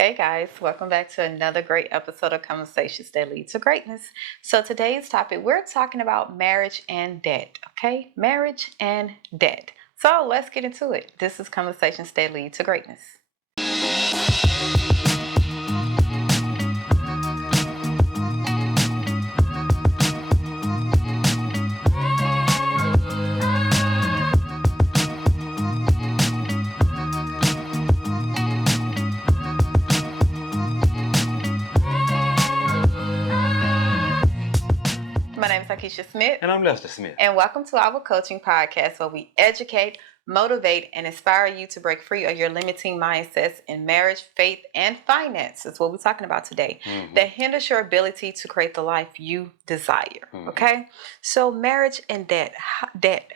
Hey guys, welcome back to another great episode of Conversations That Lead to Greatness. So today's topic, we're talking about marriage and debt, okay? Marriage and debt. So let's get into it. This is Conversations That Lead to Greatness. My name is Akisha Smith. And I'm Lester Smith. And welcome to our coaching podcast where we educate, motivate, and inspire you to break free of your limiting mindsets in marriage, faith, and finance. That's what we're talking about today. That hinders your ability to create the life you desire. Okay? So marriage and debt.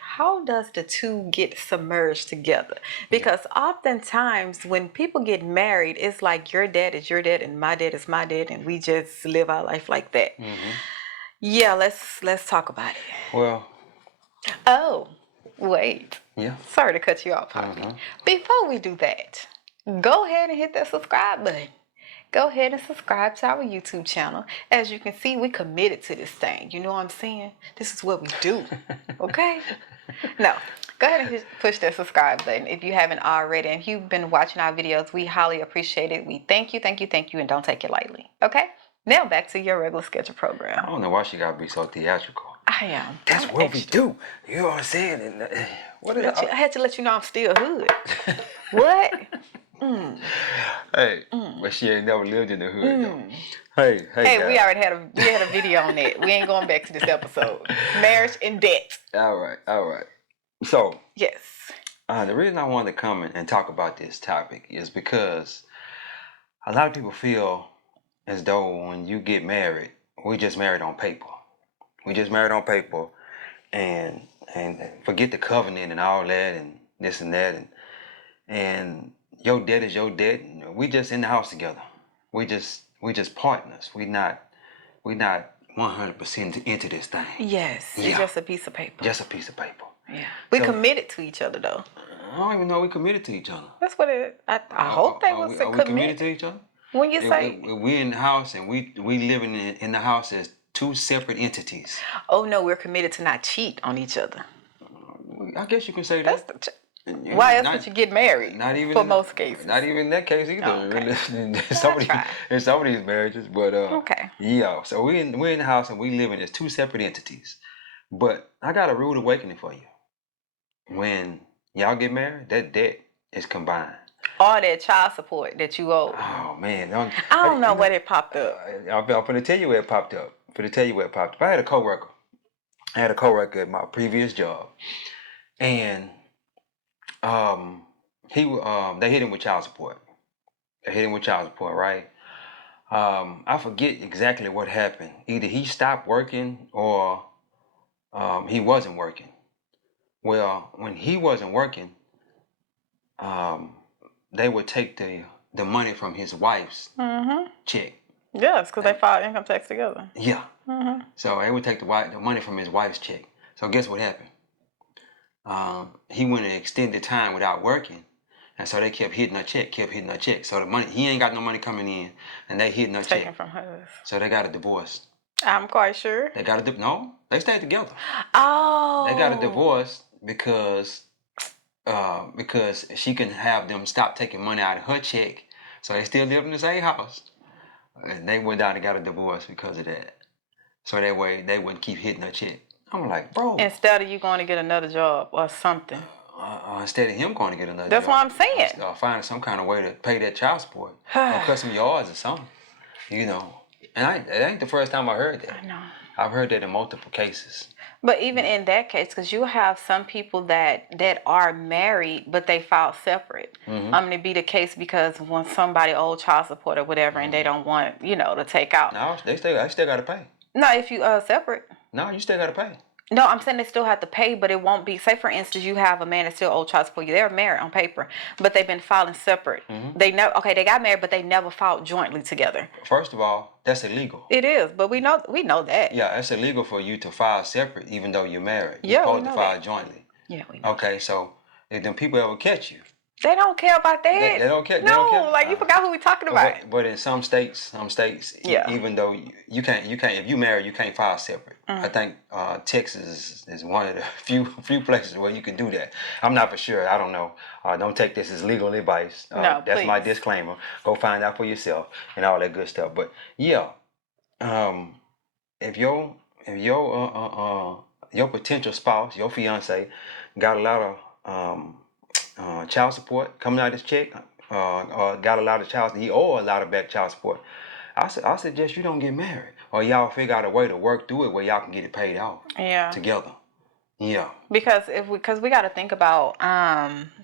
How does the two get submerged together? Because oftentimes when people get married, it's like your debt is your debt and my debt is my debt, and we just live our life like that. Yeah, let's talk about it. Well, Oh, wait. yeah. Sorry to cut you off, Poppy. Before we do that, go ahead and hit that subscribe button. Go ahead and subscribe to our YouTube channel. As you can see, we committed to this thing. You know what I'm saying? This is what we do. Okay? No. Go ahead and push that subscribe button if you haven't already. And if you've been watching our videos, we highly appreciate it. We thank you, and don't take it lightly. Okay? Now back to your regular schedule program. I don't know why she gotta be so theatrical. I am. That's what we do. You know what I'm saying? And, I had to let you know I'm still hood. What? Hey, but she ain't never lived in the hood though. Hey, Hey, guys. we already had a video on that. We ain't going back to this episode. Marriage and debt. All right. So, Yes. the reason I wanted to come and talk about this topic is because a lot of people feel as though when you get married, we just married on paper. We just married on paper, and forget the covenant and all that and this and that and your debt is your debt. We just in the house together. We just partners. We not 100% into this thing. Yes. It's Yeah. just a piece of paper. Just a piece of paper. Yeah. We So- committed to each other though. I don't even know we committed to each other. That's what it. I hope they will say Are we committed commit. to each other? When you say, We in the house and we living in the house as two separate entities. oh no, we're committed to not cheat on each other. I guess you can say That's that. the. Why else would you get married? Not even for in most cases. Not even in that case either. Okay. in some of these marriages, but Okay. yeah. So we're in the house and we living as two separate entities. But I got a rude awakening for you. When y'all get married, that debt is combined. All that child support that you owe. Oh man, I don't know where it popped up. I'm gonna tell you where it popped up. I had a coworker. At my previous job, and they hit him with child support. Right? I forget exactly what happened. Either he stopped working or he wasn't working. Well, when he wasn't working, they would take the money from his wife's check. Yes, because they filed income tax together. Yeah. So they would take the money from his wife's check. So guess what happened? He went an extended time without working, and so they kept hitting her check. So the money, he ain't got no money coming in, and they hitting her Taken check. from hers. So they got a divorce. I'm quite sure. They got no, they stayed together. Oh. They got a divorce because she can have them stop taking money out of her check, so they still live in the same house. And they went down and got a divorce because of that. So that way they wouldn't keep hitting her check. I'm like, bro. Instead of you going to get another job or something. Instead of him going to get another That's job. what I'm saying. Finding some kind of way to pay that child support. Or cut some yards or something. You know. And it ain't the first time I heard that. I know. I've heard that in multiple cases. But even in that case, because you have some people that are married, but they filed separate. It be the case because when somebody owed child support or whatever, and they don't want, to take out. No, they still got to pay. No, if you separate. No, you still got to pay. No, I'm saying they still have to pay, but it won't be. Say, for instance, you have a man that still owes child support. They're married on paper, but they've been filing separate. They got married, but they never filed jointly together. First of all, that's illegal. It is, but we know that. Yeah, it's illegal for you to file separate, even though you're married. Yeah, You're we supposed to know file that. jointly. Yeah, we know. Okay, so if them people ever catch you, They don't care about that. They don't care. No, They don't care. like you forgot who we talking about. But in some states, Yeah. even though you can't, if you marry, you can't file separate. I think Texas is one of the few places where you can do that. I'm not for sure. I don't know. Don't take this as legal advice. No, that's my please. disclaimer. Go find out for yourself and all that good stuff. But yeah, if your potential spouse, your fiance, got a lot of child support coming out of his check, or got a lot of he owe a lot of back child support, I suggest you don't get married, or y'all figure out a way to work through it where y'all can get it paid off together. Yeah. Because we got to think about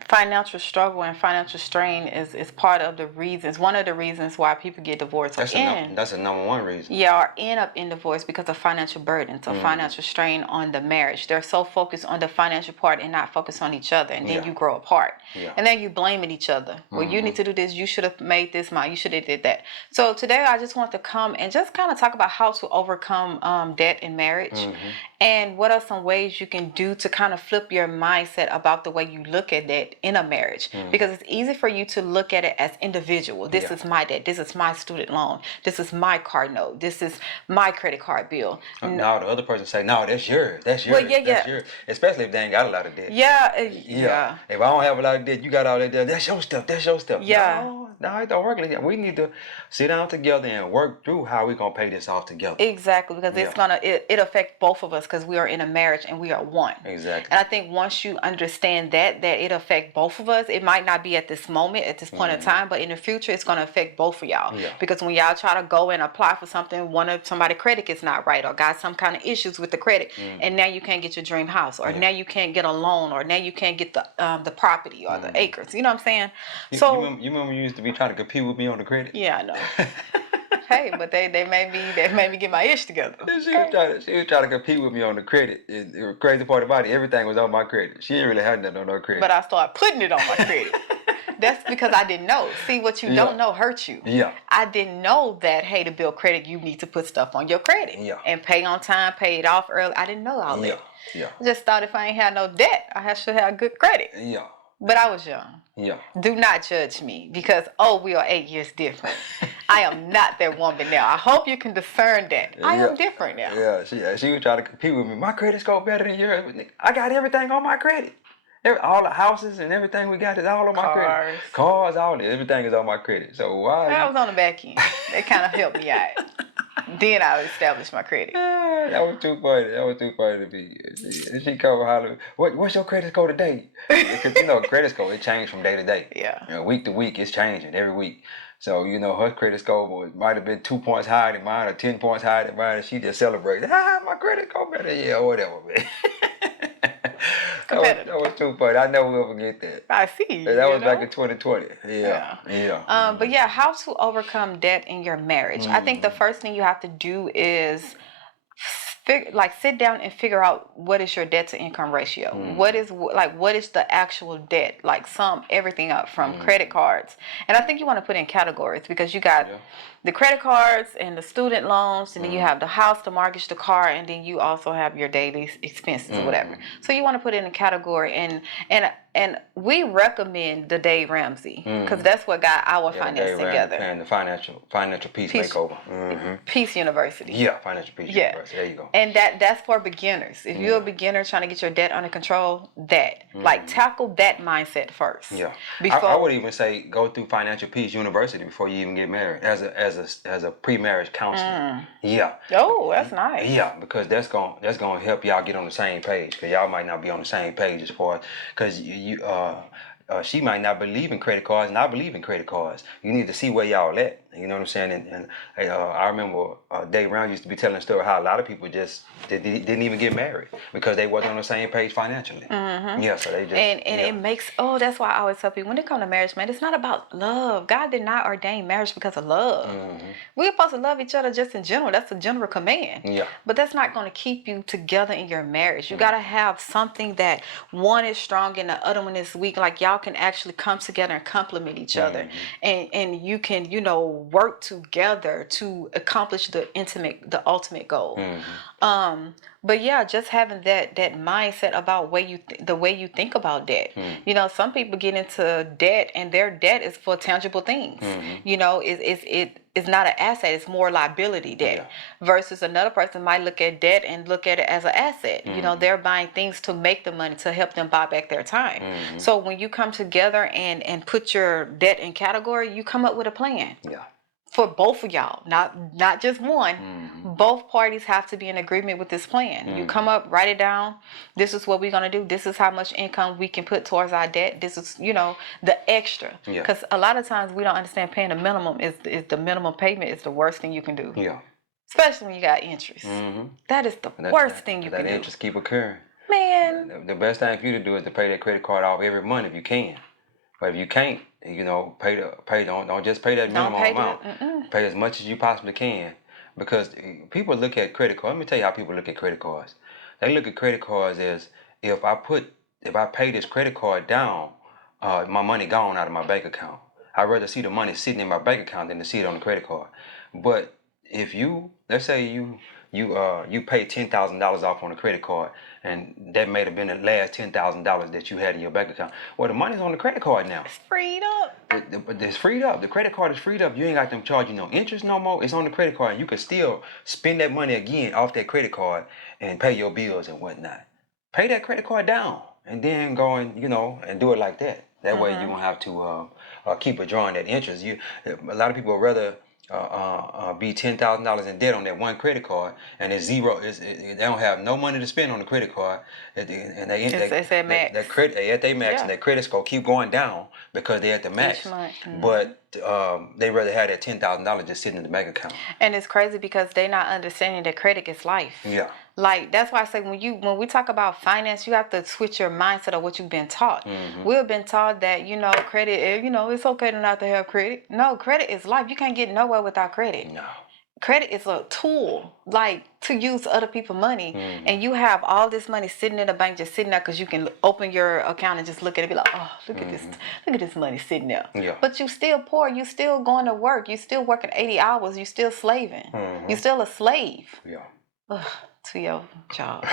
financial struggle and financial strain is part of the reasons, one of the reasons why people get divorced. That's the number one reason. Yeah, or end up in divorce because of financial burdens or financial strain on the marriage. They're so focused on the financial part and not focused on each other, and then you grow apart. Yeah. And then you blaming each other. Well, you need to do this. You should have made this money. You should have did that. So today I just want to come and just kind of talk about how to overcome debt in marriage, and what are some ways you can do to kind of flip your mindset about the way you look at that in a marriage. Because it's easy for you to look at it as individual. This is my debt. This is my student loan. This is my car note. This is my credit card bill. Now the other person say, no, that's yours. That's yours. Well, yeah. That's yours. Especially if they ain't got a lot of debt. Yeah. If I don't have a lot of debt, you got all that debt. That's your stuff. That's your stuff. Yeah. No, it don't work like that. We need to sit down together and work through how we gonna pay this off together. Exactly, because it's gonna it affect both of us because we are in a marriage and we are one. Exactly. And I think once you understand that it affect both of us, it might not be at this moment, at this point in time, but in the future it's gonna affect both of y'all. Yeah. Because when y'all try to go and apply for something, somebody's credit is not right, or got some kind of issues with the credit, and now you can't get your dream house, or now you can't get a loan, or now you can't get the property or the acres. You know what I'm saying? So you remember you used to be trying to compete with me on the credit? Yeah, I know. Hey, but they made me get my ish together. She was trying to compete with me on the credit. And the crazy part about it, everything was on my credit. She didn't really have nothing on her credit. But I started putting it on my credit. That's because I didn't know. See, what you don't know hurts you. Yeah. I didn't know that, hey, to build credit, you need to put stuff on your credit. Yeah. And pay on time, pay it off early. I didn't know all that. Yeah. I just thought if I ain't had no debt, I should have good credit. Yeah. But I was young. Yeah. Do not judge me because, we are 8 years different. I am not that woman now. I hope you can discern that. I am different now. Yeah, she was trying to compete with me. My credit score better than yours. I got everything on my credit. All the houses and everything we got is all on my credit. Cars, all that. Everything is on my credit. So why? I was on the back end. That kind of helped me out. Then I established my credit. That was too funny. To me. She come holler, what's your credit score today? Because credit score, it changed from day to day. Yeah. Week to week, it's changing every week. So, her credit score might have been 2 points higher than mine or 10 points higher than mine, and she just celebrated. My credit score better. Yeah, whatever, man. That was too funny. I never will forget that. I see. That was back in 2020. Yeah. But how to overcome debt in your marriage? I think the first thing you have to do is sit down and figure out what is your debt to income ratio. What is the actual debt? Like sum everything up from credit cards. And I think you want to put in categories because you got the credit cards and the student loans, and then you have the house, the mortgage, the car, and then you also have your daily expenses or whatever. So you want to put in a category, and we recommend the Dave Ramsey because that's what got our finance together. And the financial peace makeover. Peace University. Yeah, financial peace university. There you go. And that's for beginners. If you're a beginner trying to get your debt under control, tackle that mindset first. Yeah. I would even say go through Financial Peace University before you even get married as a pre-marriage counselor. Yeah. Oh, that's nice. Yeah, because that's gonna help y'all get on the same page. Because y'all might not be on the same page as far as because she might not believe in credit cards, and I believe in credit cards. You need to see where y'all at. You know what I'm saying? And I remember Dave Brown used to be telling a story how a lot of people just didn't even get married because they wasn't on the same page financially. Yeah, so they just it makes that's why I always tell people when it comes to marriage, man, it's not about love. God did not ordain marriage because of love. We're supposed to love each other just in general. That's a general command. Yeah. But that's not going to keep you together in your marriage. You got to have something that one is strong and the other one is weak. Like y'all can actually come together and complement each other, and you can work together to accomplish the ultimate goal. But yeah, just having that mindset about the way you think about debt. You know, some people get into debt and their debt is for tangible things. You know, it's not an asset, it's more liability debt. Versus another person might look at debt and look at it as an asset. You know, they're buying things to make the money to help them buy back their time. So when you come together and put your debt in category, you come up with a plan. Yeah. For both of y'all, not just one. Both parties have to be in agreement with this plan. You come up, write it down. This is what we're gonna do. This is how much income we can put towards our debt. This is, you know, the extra. Because a lot of times we don't understand paying the minimum is the minimum payment is the worst thing you can do. Yeah. Especially when you got interest. That is the worst thing you can do. That interest keep occurring. Man. The best thing for you to do is to pay that credit card off every month if you can. But if you can't, you know, don't just pay that minimum amount. Pay as much as you possibly can. Because people look at credit cards. Let me tell you how people look at credit cards. They look at credit cards as if I pay this credit card down, my money gone out of my bank account. I'd rather see the money sitting in my bank account than to see it on the credit card. But if let's say you pay $10,000 off on a credit card, and that may have been the last $10,000 that you had in your bank account. Well, the money's on the credit card now. It's freed up. It's freed up. The credit card is freed up. You ain't got them charging no interest no more. It's on the credit card, and you can still spend that money again off that credit card and pay your bills and whatnot. Pay that credit card down, and then go and and do it like that. That way you won't have to keep withdrawing that interest. A lot of people would rather be $10,000 in debt on that one credit card, and it's zero. They don't have no money to spend on the credit card, and it's at max. They at their max, and their credit score keep going down because they at the max. But they rather have that $10,000 just sitting in the bank account. And it's crazy because they not understanding that credit is life. Yeah. Like that's why I say when we talk about finance, you have to switch your mindset of what you've been taught. We've been taught that credit, it's okay to not to have credit. No, credit is life. You can't get nowhere without credit. No. Credit is a tool, like to use other people's money, and you have all this money sitting in the bank, just sitting there because you can open your account and just look at it, and be like, oh, look at this money sitting there. Yeah. But you still poor. You still going to work. You still working 80 hours. You still slaving. You still a slave. Yeah. Ugh, to your job.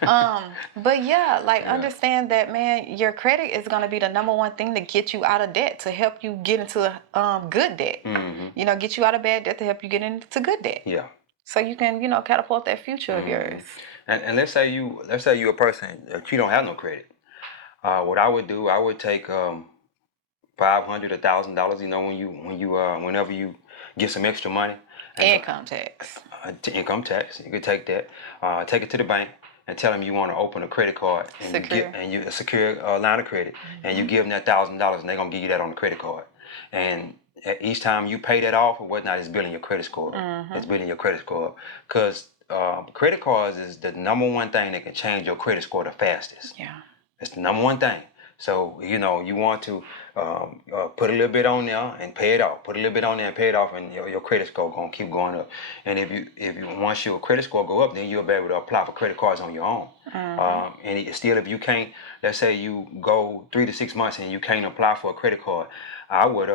But yeah, understand that, man, your credit is going to be the number one thing to get you out of debt, to help you get into good debt. Get you out of bad debt to help you get into good debt. Yeah. So you can, catapult that future of yours. And let's say you're a person that you don't have no credit. What I would do, I would take $500, $1,000. Whenever you get some extra money. Income tax. Income tax. You could take that, take it to the bank, and tell them you want to open a credit card and a secure line of credit, and you give them that $1,000, and they're gonna give you that on the credit card. And each time you pay that off or whatnot, it's building your credit score. It's building your credit score because credit cards is the number one thing that can change your credit score the fastest. Yeah. It's the number one thing. So, you want to put a little bit on there and pay it off. Put a little bit on there and pay it off, and your credit score going to keep going up. And if you once your credit score go up, then you'll be able to apply for credit cards on your own. And still, if you can't, let's say you go 3 to 6 months and you can't apply for a credit card, I would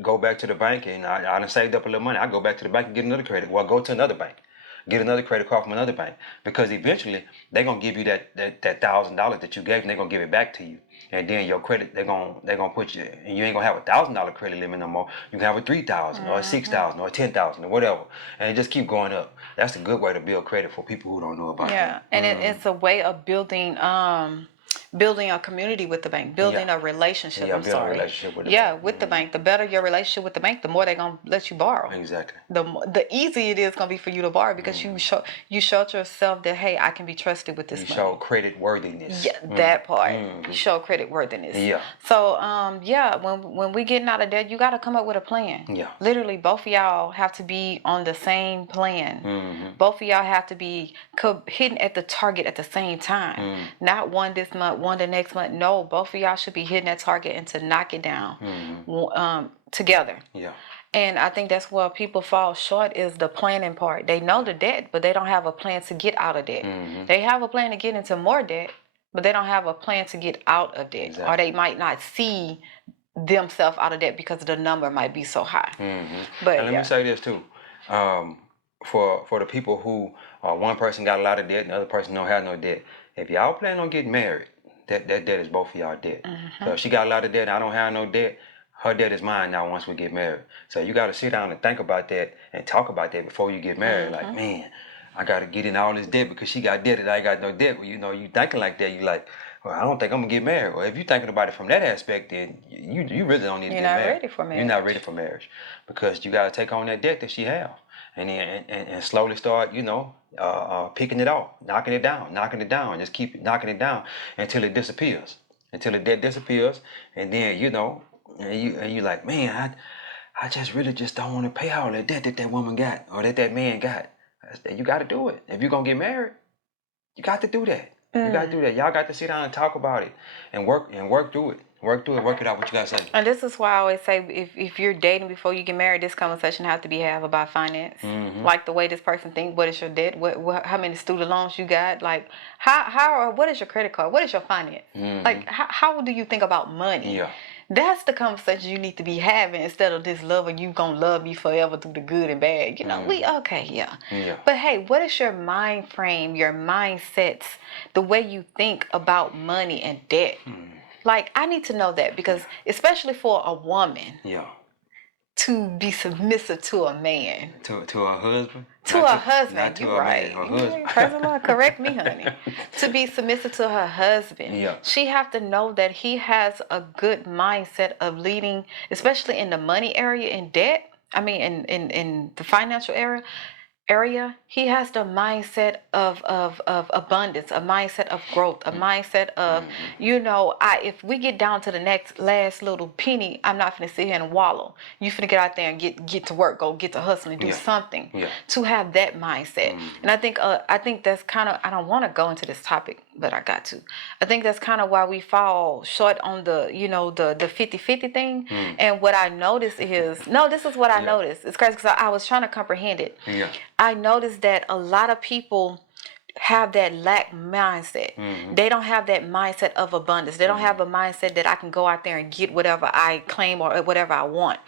go back to the bank, and I done saved up a little money. I go back to the bank and get another credit. Well, go to another bank. Get another credit card from another bank, because eventually they're gonna give you that $1,000 that you gave, and they're gonna give it back to you. And then your credit, they're gonna put you, and you ain't gonna have a $1,000 credit limit no more. You can have a $3,000 or a $6,000 or a $10,000 or whatever, and it just keep going up. That's a good way to build credit for people who don't know about it. Yeah, and it's a way of building a community with the bank, building a relationship. A relationship with the bank. With the bank. The better your relationship with the bank, the more they're gonna let you borrow. Exactly. The easier it is gonna be for you to borrow, because you showed yourself that, hey, I can be trusted with this money. You show credit worthiness. Yeah, that part. You show credit worthiness. Yeah. So when we getting out of debt, you got to come up with a plan. Yeah. Literally, both of y'all have to be on the same plan. Both of y'all have to be hitting at the target at the same time. Not one this month, one the next month. No, both of y'all should be hitting that target and to knock it down together. Yeah. And I think that's where people fall short, is the planning part. They know the debt, but they don't have a plan to get out of debt. They have a plan to get into more debt, but they don't have a plan to get out of debt. Exactly. Or they might not see themselves out of debt because the number might be so high. But let me say this too. for the people who one person got a lot of debt and the other person don't have no debt. If y'all plan on getting married, that debt is both of y'all debt. So if she got a lot of debt and I don't have no debt, her debt is mine now once we get married. So you got to sit down and think about that and talk about that before you get married. Like, man, I got to get in all this debt because she got debt and I got no debt. Well, you thinking like that, you like, well, I don't think I'm gonna get married. Well, if you're thinking about it from that aspect, then you really don't need to You're get not married. ready for You're not marriage. ready for marriage because you got to take on that debt that she have, and then and slowly start, picking it off, knocking it down, just keep knocking it down until it disappears, until the debt disappears, and then and you like, man, I just really just don't want to pay all that debt that that woman got or that man got. You got to do it if you're gonna get married. You got to do that. You got to do that. Y'all got to sit down and talk about it and work through it. Work it out. What you got to say? And this is why I always say, if you're dating before you get married, this conversation has to be had about finance. Like the way this person think. What is your debt? What how many student loans you got? Like what is your credit card? What is your finance? Like how do you think about money? Yeah. That's the conversation you need to be having instead of this love, you gonna love me forever through the good and bad. Yeah. But hey, what is your mind frame, your mindsets, the way you think about money and debt? Like, I need to know that because, especially for a woman, Yeah. to be submissive to a man. To a husband? To a husband, not to you're a right. man, her husband. Praise the Lord, correct me, honey. To be submissive to her husband, Yeah. she have to know that he has a good mindset of leading, especially in the money area, in debt. I mean, in the financial area, he has the mindset of abundance, a mindset of growth, a mindset of, if we get down to the last little penny, I'm not finna sit here and wallow. You finna get out there and get to work, go get to hustle and do something to have that mindset. And I think that's kind of, I don't want to go into this topic, but I got to. I think that's kind of why we fall short on the 50-50 thing. And what I noticed is, this is what I noticed. It's crazy because I was trying to comprehend it. Yeah. I noticed that a lot of people have that lack mindset. They don't have that mindset of abundance. They don't have a mindset that I can go out there and get whatever I claim or whatever I want.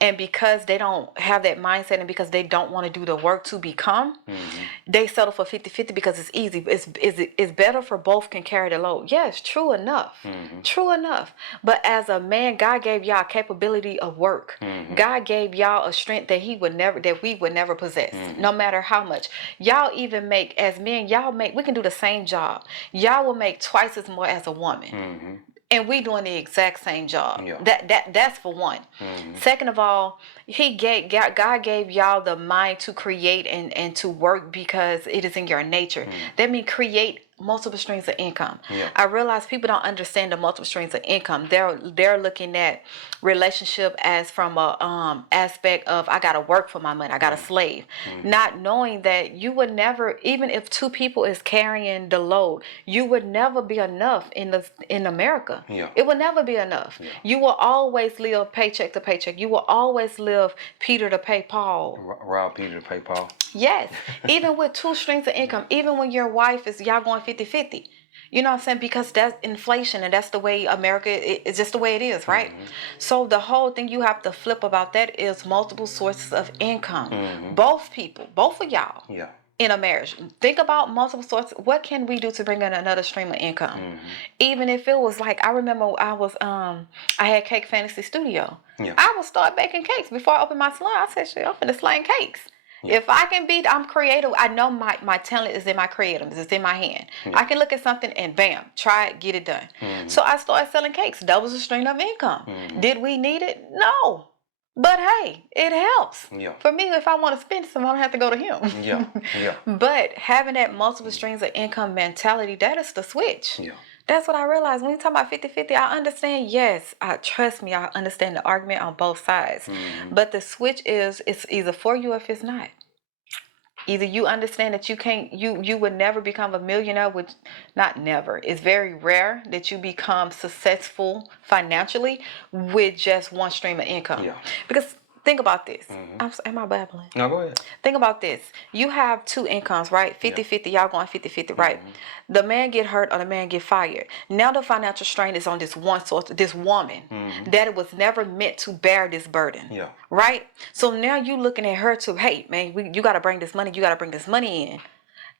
And because they don't have that mindset and because they don't want to do the work to become, they settle for 50-50 because it's easy. It's better for both can carry the load. Yes, true enough. True enough. But as a man, God gave y'all capability of work. God gave y'all a strength that we would never possess, no matter how much. Y'all even make, as men, we can do the same job. Y'all will make twice as more as a woman. And we doing the exact same job. Yeah. That's for one. Second of all, God gave y'all the mind to create and to work because it is in your nature. That means create multiple streams of income. Yeah. I realize people don't understand the multiple streams of income. They're looking at relationship as from a aspect of I gotta work for my money. I got a slave, not knowing that you would never, even if two people is carrying the load, you would never be enough in America. Yeah. It will never be enough. Yeah. You will always live paycheck to paycheck. You will always live Peter to pay Paul. Rob Peter to pay Paul. Yes. Even with two streams of income, even when your wife is, y'all going 50-50. You know what I'm saying? Because that's inflation and that's the way America, it's just the way it is, right? So the whole thing you have to flip about that is multiple sources of income. Both of y'all. Yeah. In a marriage, think about multiple sources. What can we do to bring in another stream of income? Even if it was like, I remember I had Cake Fantasy Studio. Yeah. I would start baking cakes before I opened my salon. I said, shit, I'm finna slang cakes. Yeah. If I can I'm creative. I know my talent is in my creativeness. It's in my hand. Yeah. I can look at something and bam, try it, get it done. So I started selling cakes. That was a stream of income. Did we need it? No. But hey, it helps. Yeah. For me, if I want to spend some, I don't have to go to him. Yeah. Yeah. But having that multiple streams of income mentality, that is the switch. Yeah. That's what I realized. When you talk about 50-50, I understand, yes, trust me, I understand the argument on both sides. But the switch is, it's either for you or if it's not. Either you understand that you would never become a millionaire, which not never. It's very rare that you become successful financially with just one stream of income. Yeah. Because think about this. Mm-hmm. Am I babbling? No, go ahead. Think about this. You have two incomes, right? 50-50. Y'all going 50-50, right? The man get hurt or the man get fired. Now the financial strain is on this one source, this woman that it was never meant to bear this burden. Yeah. Right? So now you looking at her to, hey, man, you got to bring this money. You got to bring this money in.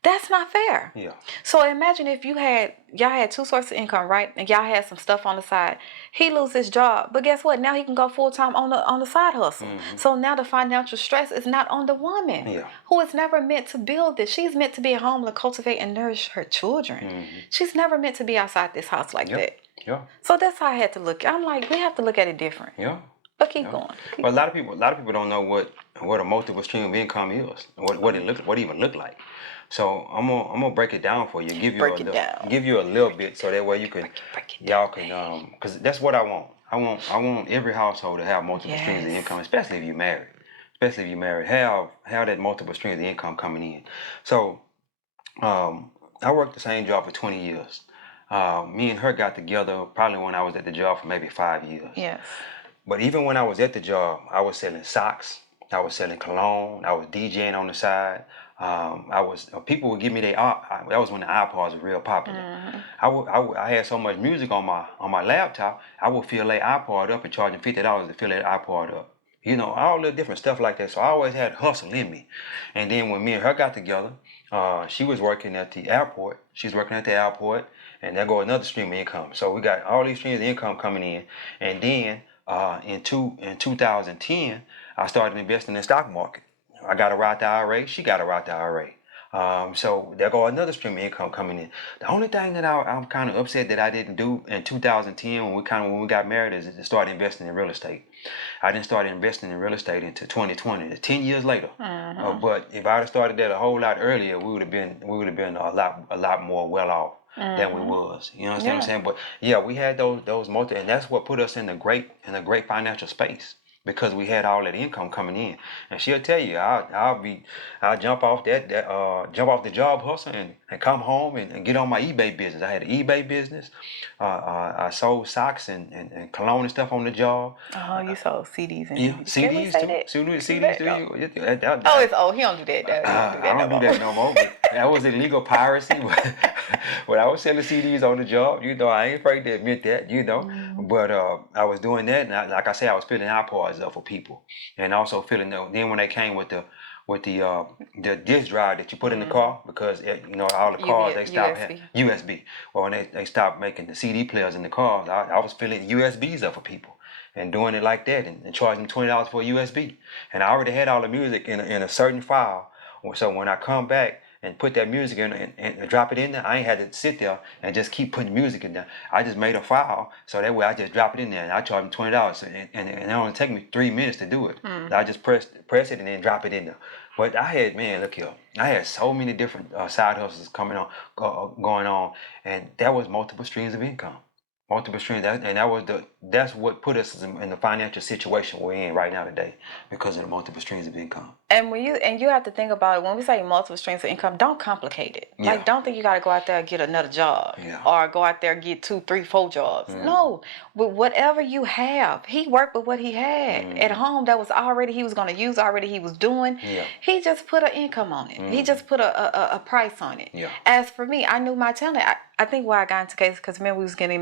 That's not fair. Yeah. So imagine if y'all had two sources of income, right? And y'all had some stuff on the side. He loses his job, but guess what? Now he can go full time on the side hustle. So now the financial stress is not on the woman, who is never meant to build this. She's meant to be at home to cultivate and nourish her children. She's never meant to be outside this house like that. Yeah. So that's how I had to look. I'm like, we have to look at it different. Yeah. But keep going. But a lot of people don't know what a multiple stream of income is. What it even look like. So I'm gonna break it down for you. Give you a little bit so that way you can y'all can because that's what I want. I want every household to have multiple streams of income, especially if you're married. Have that multiple streams of income coming in. So I worked the same job for 20 years. Me and her got together probably when I was at the job for maybe 5 years. Yes. But even when I was at the job, I was selling socks. I was selling cologne. I was DJing on the side. People would give me that was when the iPods were real popular. I had so much music on my laptop, I would fill that iPod up and charge them $50 to fill that iPod up. You know, all the different stuff like that. So I always had hustle in me. And then when me and her got together, she was working at the airport. She's working at the airport, and there go another stream of income. So we got all these streams of income coming in. And then in 2010, I started investing in the stock market. I got a Roth IRA. She got a Roth IRA. So there go another stream of income coming in. The only thing that I'm kind of upset that I didn't do in 2010 when we got married is to start investing in real estate. I didn't start investing in real estate until 2020, 10 years later. But if I'd have started that a whole lot earlier, we would have been a lot more well off than we was. You know what I'm saying? But yeah, we had those multi, and that's what put us in a great financial space. Because we had all that income coming in, and she'll tell you, I'll jump off the job hustle and come home and get on my eBay business. I had an eBay business. I sold socks and cologne and stuff on the job. Oh, you sold CDs and CDs too. CDs too. He don't do that. I don't do that no more. But that was illegal piracy. But I was selling CDs on the job. You know, I ain't afraid to admit that. You know, but I was doing that, and like I say, I was filling iPods up for people, and also filling them. Then when they came with the disk drive that you put in the car, because all the cars they stopped having USB. Well, when they stopped making the CD players in the cars, I was filling USBs up for people and doing it like that, and charging them $20 for a USB. And I already had all the music in a certain file. So when I come back and put that music in and drop it in there, I ain't had to sit there and just keep putting music in there. I just made a file, so that way I just drop it in there and I charge them $20, and it only take me 3 minutes to do it. I just press it and then drop it in there. But I had so many different side hustles going on, and that was multiple streams of income. Multiple streams, and that's what put us in the financial situation we're in right now today, because of the multiple streams of income. And you have to think about it, when we say multiple streams of income, don't complicate it. Like, don't think you got to go out there and get another job, or go out there and get 2, 3, 4 jobs. No, but whatever you have, he worked with what he had at home that was already he was going to use, already he was doing. He just put an income on it. He just put a price on it. As for me, I knew my talent. I think why I got into cakes, because remember we was getting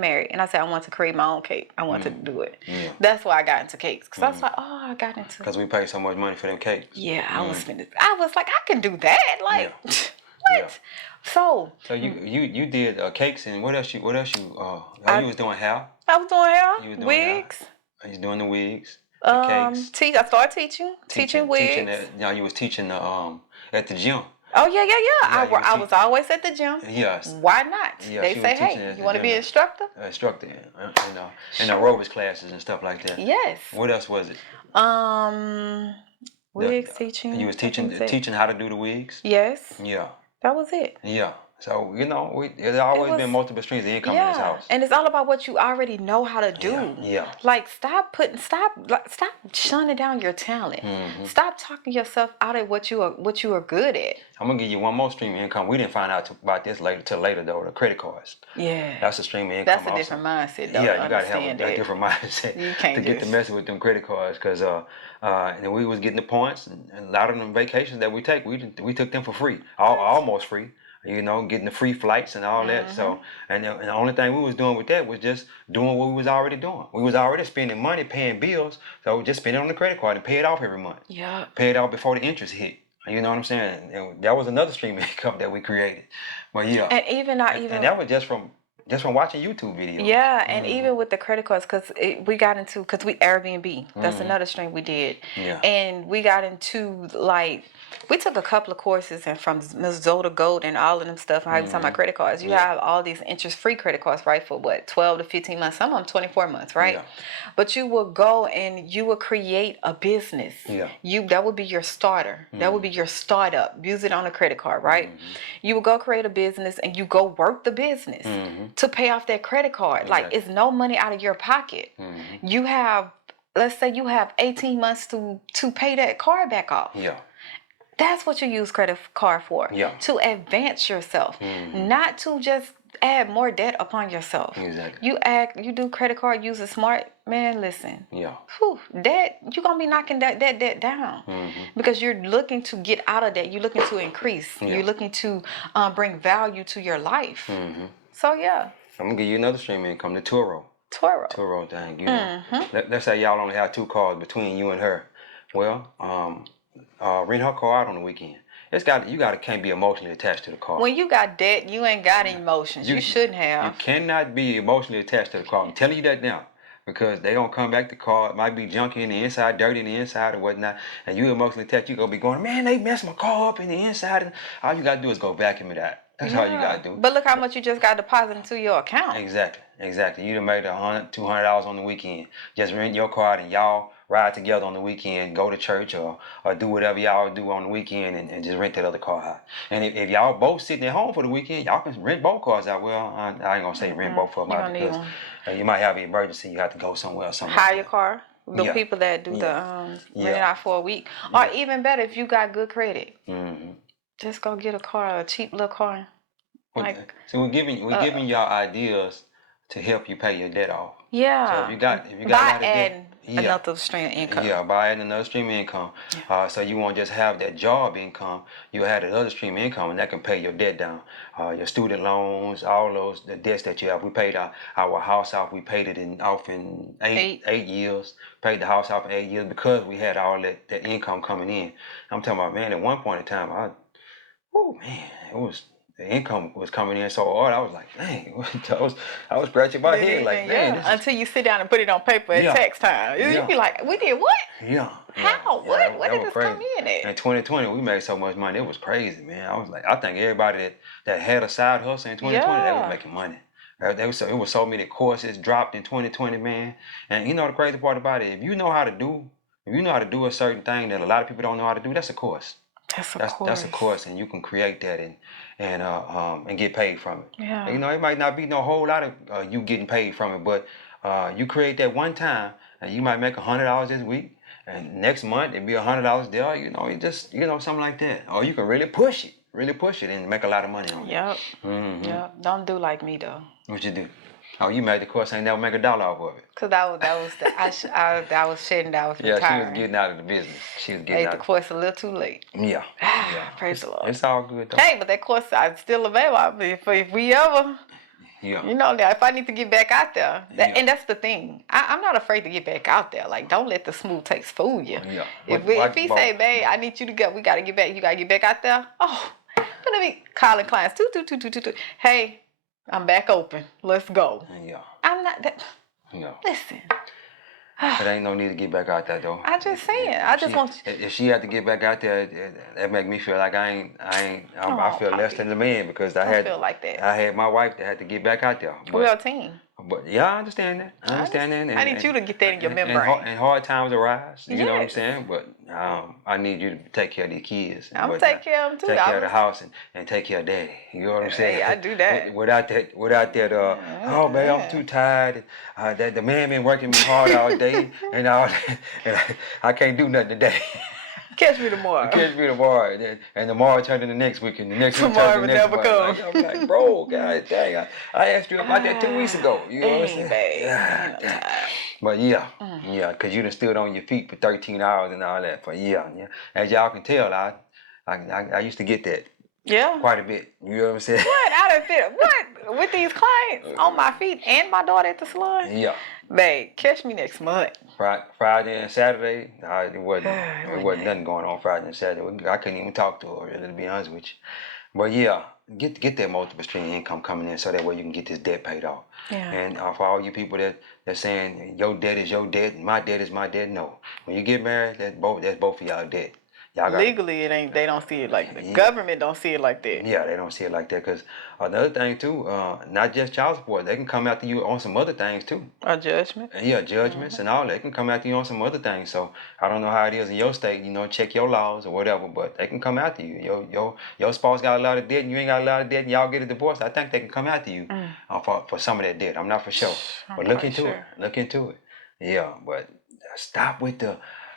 married, and I said I wanted to create my own cake. I wanted to do it. That's why I got into cakes, because I was like, I got into. Because we paid so much money for them cakes. Yeah, I was spending. I was like, I can do that. Like, what? Yeah. So you did cakes, and what else you you was doing hair? I was doing hair, wigs. You was doing the wigs, the cakes. I started teaching wigs. You was teaching at the gym. Oh yeah. I was always at the gym. Yes. Why not? Yeah, they say, hey, you want to be an instructor? Instructor, and aerobics classes and stuff like that. Yes. What else was it? Wigs teaching. You was teaching how to do the wigs? Yes. Yeah. That was it. Yeah. So, there's always been multiple streams of income in this house. And it's all about what you already know how to do. Yeah. Like stop shunning down your talent. Stop talking yourself out of what you are good at. I'm gonna give you one more stream of income. We didn't find out about this till later though. The credit cards. Yeah. That's a stream of income. That's a different mindset though. Yeah, you gotta have a different mindset you can't to get to messing with them credit cards, because and then we was getting the points, and a lot of them vacations that we take, we took them for free, almost free. Getting the free flights and all that. So, and the only thing we was doing with that was just doing what we was already doing. We was already spending money, paying bills. So just spend it on the credit card and pay it off every month. Yeah. Pay it off before the interest hit. You know what I'm saying? And that was another stream of income that we created. But yeah. And and that was just from watching YouTube videos. Yeah, and even with the credit cards, because we Airbnb. That's another stream we did. Yeah. And we got into we took a couple of courses and from Ms. Zoda Gold and all of them stuff. How you talking about credit cards? You have all these interest-free credit cards, right? For what, 12 to 15 months? Some of them 24 months, right? Yeah. But you will go and you will create a business. Yeah. That would be your starter. That would be your startup. Use it on a credit card, right? You will go create a business and you go work the business to pay off that credit card. Exactly. Like, it's no money out of your pocket. You have, let's say you have 18 months to pay that card back off. Yeah. That's what you use credit card for. Yeah. To advance yourself, not to just add more debt upon yourself. Exactly. You do credit card, use it smart, man. Listen. Yeah. Debt, you're gonna be knocking that debt down because you're looking to get out of debt. You're looking to increase. Yeah. You're looking to bring value to your life. So yeah. I'm gonna give you another stream of income, the Turo thing. Let's say y'all only have 2 cars between you and her. Well, rent her car out on the weekend. Can't be emotionally attached to the car. When you got debt, you ain't got emotions. You shouldn't have. You cannot be emotionally attached to the car. I'm telling you that now. Because they gonna come back to the car. It might be junky in the inside, dirty in the inside, or whatnot. And you emotionally attached, you gonna be going, man, they messed my car up in the inside. And all you gotta do is go vacuum it out. That's all you gotta do. But look how much you just got deposited into your account. Exactly. You done made $100, $200 on the weekend. Just rent your car out and y'all ride together on the weekend, go to church or do whatever y'all do on the weekend and just rent that other car out. And if y'all both sitting at home for the weekend, y'all can rent both cars out. Well, I ain't gonna say rent both of them out because you might have an emergency. You have to go somewhere or something. Hire your car. The people that do the rent it out for a week. Or even better, if you got good credit, just go get a car, a cheap little car. So we're giving y'all ideas to help you pay your debt off. Yeah. So if you got a lot of debt, another stream of income. Yeah, by adding another stream of income. So you won't just have that job income. You'll have another stream of income, and that can pay your debt down. Your student loans, all the debts that you have. We paid our house off. We paid it off in eight years. Paid the house off in 8 years because we had all that income coming in. I'm talking about, man, at one point in time, the income was coming in so hard. I was like, dang, I was scratching my head like, man. Until you sit down and put it on paper at tax time. You be like, we did what? Yeah. How? Yeah, what did this come in at? In 2020, we made so much money. It was crazy, man. I was like, I think everybody that had a side hustle in 2020, they was making money. It was so many courses dropped in 2020, man. And you know the crazy part about it, if you know how to do a certain thing that a lot of people don't know how to do, that's a course. That's a course, and you can create that and get paid from it. Yeah. And, it might not be no whole lot of you getting paid from it, but you create that one time, and you might make $100 this week, and next month it'd be $100 there. It just something like that. Or you can really push it, and make a lot of money on it. Yep. Yep. Don't do like me though. What you do? Oh, you made the course, ain't never make $1 off of it. Cause I was shedding, I was retiring. Yeah, she was getting out of the business. She was getting made the course a little too late. Yeah. Praise the Lord. It's all good though. Hey, but that course is still available. If we ever, if I need to get back out there, and that's the thing. I'm not afraid to get back out there. Like, don't let the smooth taste fool you. Yeah. If he say, babe, I need you to go, we gotta get back. You gotta get back out there. Oh, let me calling clients. Hey. I'm back open. Let's go. Yeah. I'm not that. Yeah. Listen. But ain't no need to get back out there though. I just saying. I just want. If she had to get back out there, that make me feel like I feel less than the man because I feel like that. I had my wife that had to get back out there. We're a team. But I understand that. I understand that. I need you to get that in your membrane. And hard times arise. You know what I'm saying? But I I need you to take care of these kids. I'm gonna take care of them too. Take care of the house and take care of daddy. You know what I'm saying? I do that. Without that, oh man, I'm too tired. That the man been working me hard all day, and all that, and I can't do nothing today. Catch me tomorrow. Catch me tomorrow, and tomorrow turn into next week, and the next week Tomorrow turn to the next will week. never come. I'm like, bro, God dang, I asked you about that 2 weeks ago. You know what I'm saying? Babe. Yeah. But yeah, because you done stood on your feet for 13 hours and all that. Yeah. As y'all can tell, I used to get that. Yeah. Quite a bit. You know what I'm saying? What? I done fit. What? With these clients on my feet and my daughter at the salon? Yeah. Babe, catch me next month. Friday and Saturday, it wasn't nothing going on Friday and Saturday. I couldn't even talk to her, really, to be honest with you. But yeah, get that multiple stream income coming in so that way you can get this debt paid off. Yeah. And for all you people that's saying your debt is your debt and my debt is my debt, no. When you get married, that's both of y'all debt. Legally, it ain't. They don't see it like that. The government don't see it like that. Yeah, they don't see it like that. Because another thing too, not just child support, they can come after you on some other things too. A judgment. Yeah, judgments and all that. They can come after you on some other things. So I don't know how it is in your state. Check your laws or whatever, but they can come after you. Your spouse got a lot of debt and you ain't got a lot of debt, and y'all get a divorce. I think they can come after you for some of that debt. I'm not for sure, but look into it. Look into it. Yeah, but stop with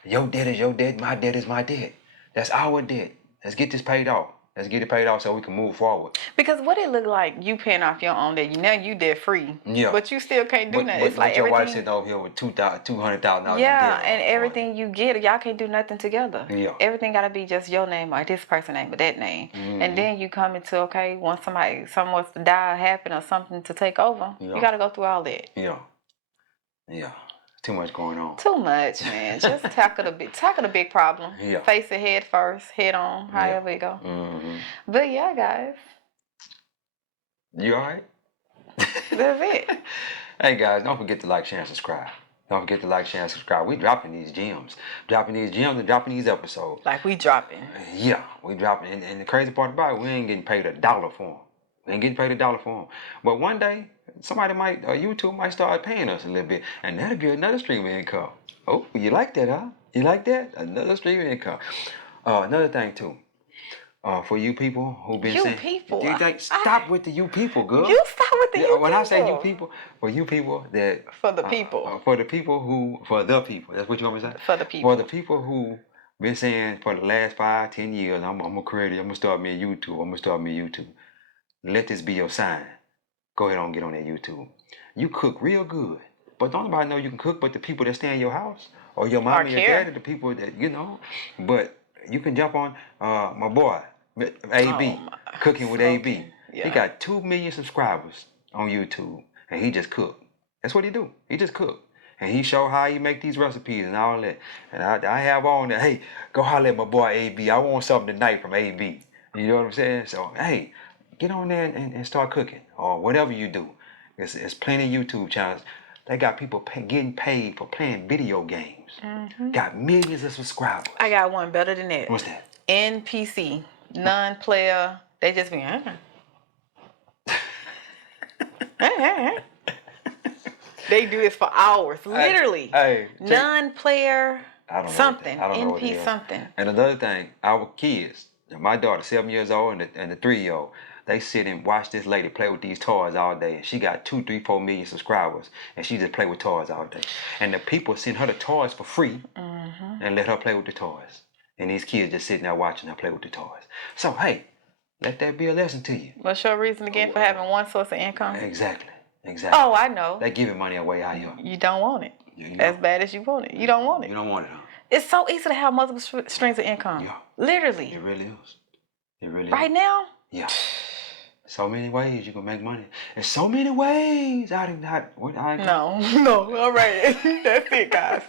your debt is your debt, my debt is my debt. That's our debt. Let's get this paid off. Let's get it paid off so we can move forward. Because what it look like, you paying off your own debt. Now you debt free. Yeah. But you still can't do nothing. It's like your everything. wife sitting over here with $200,000. Yeah, and everything you get, y'all can't do nothing together. Yeah. Everything gotta be just your name or this person's name or that name. And then you come into once something wants to die or happen or something to take over, you gotta go through all that. Yeah. Too much going on. Too much, man. Just tackle the big problem. Yeah. Face it head first, head on, however it go. But yeah, guys. You all right? That's it. Hey guys, don't forget to like, share, and subscribe. Don't forget to like, share, and subscribe. We dropping these gems. Dropping these episodes. Like we dropping. Yeah, we dropping. And the crazy part about it, we ain't getting paid $1 for them. We ain't getting paid $1 for them. But one day, somebody YouTube might start paying us a little bit, and that'll be another stream of income. Oh, you like that, huh? You like that? Another stream of income. Another thing too. For you people who've been saying, people. Stop with the you people, girl. You stop with the you people. When I say you people, for you people that for the people. For the people. That's what you want me to say. For the people. For the people who been saying for the last 5-10 years, I'm a creator. I'm gonna start me a YouTube. Let this be your sign. Go ahead and get on that YouTube. You cook real good, but don't nobody know you can cook but the people that stay in your house or your mom and your daddy, the people that But you can jump on my boy AB, Cooking with AB. Yeah. He got 2 million subscribers on YouTube, and he just cook. That's what he do. He just cook, and he show how he make these recipes and all that. And I have on there. Hey, go holler at my boy AB. I want something tonight from AB. You know what I'm saying? So hey. Get on there and start cooking or whatever you do. It's plenty of YouTube channels. They got people getting paid for playing video games. Got millions of subscribers. I got one better than that. What's that? NPC, non-player. They just be They do this for hours, literally. Non-player something. NP something. And another thing, our kids. My daughter, 7 years old, and the 3-year-old, they sit and watch this lady play with these toys all day. And she got 2, 3, 4 million subscribers, and she just play with toys all day. And the people send her the toys for free and let her play with the toys. And these kids just sitting there watching her play with the toys. So, hey, let that be a lesson to you. What's your reason again for having one source of income? Exactly. Oh, I know. They giving money away out here. You don't want it. As bad as you want it. You don't want it. You don't want it, huh? It's so easy to have multiple streams of income. Yeah. Literally. It really is. It really right is. now? Yeah. So many ways you can make money. There's so many ways. No. All right. That's it, guys.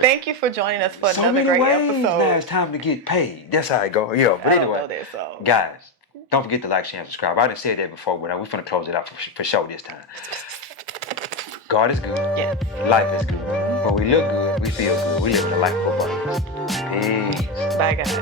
Thank you for joining us for another great episode. Now it's time to get paid. That's how it goes. Yeah, but anyway, guys, don't forget to like, share, and subscribe. I done said that before, but we're going to close it out for sure this time. God is good. Yeah. Life is good. When we look good, we feel good. We live in a life of abundance. Peace. Bye, guys.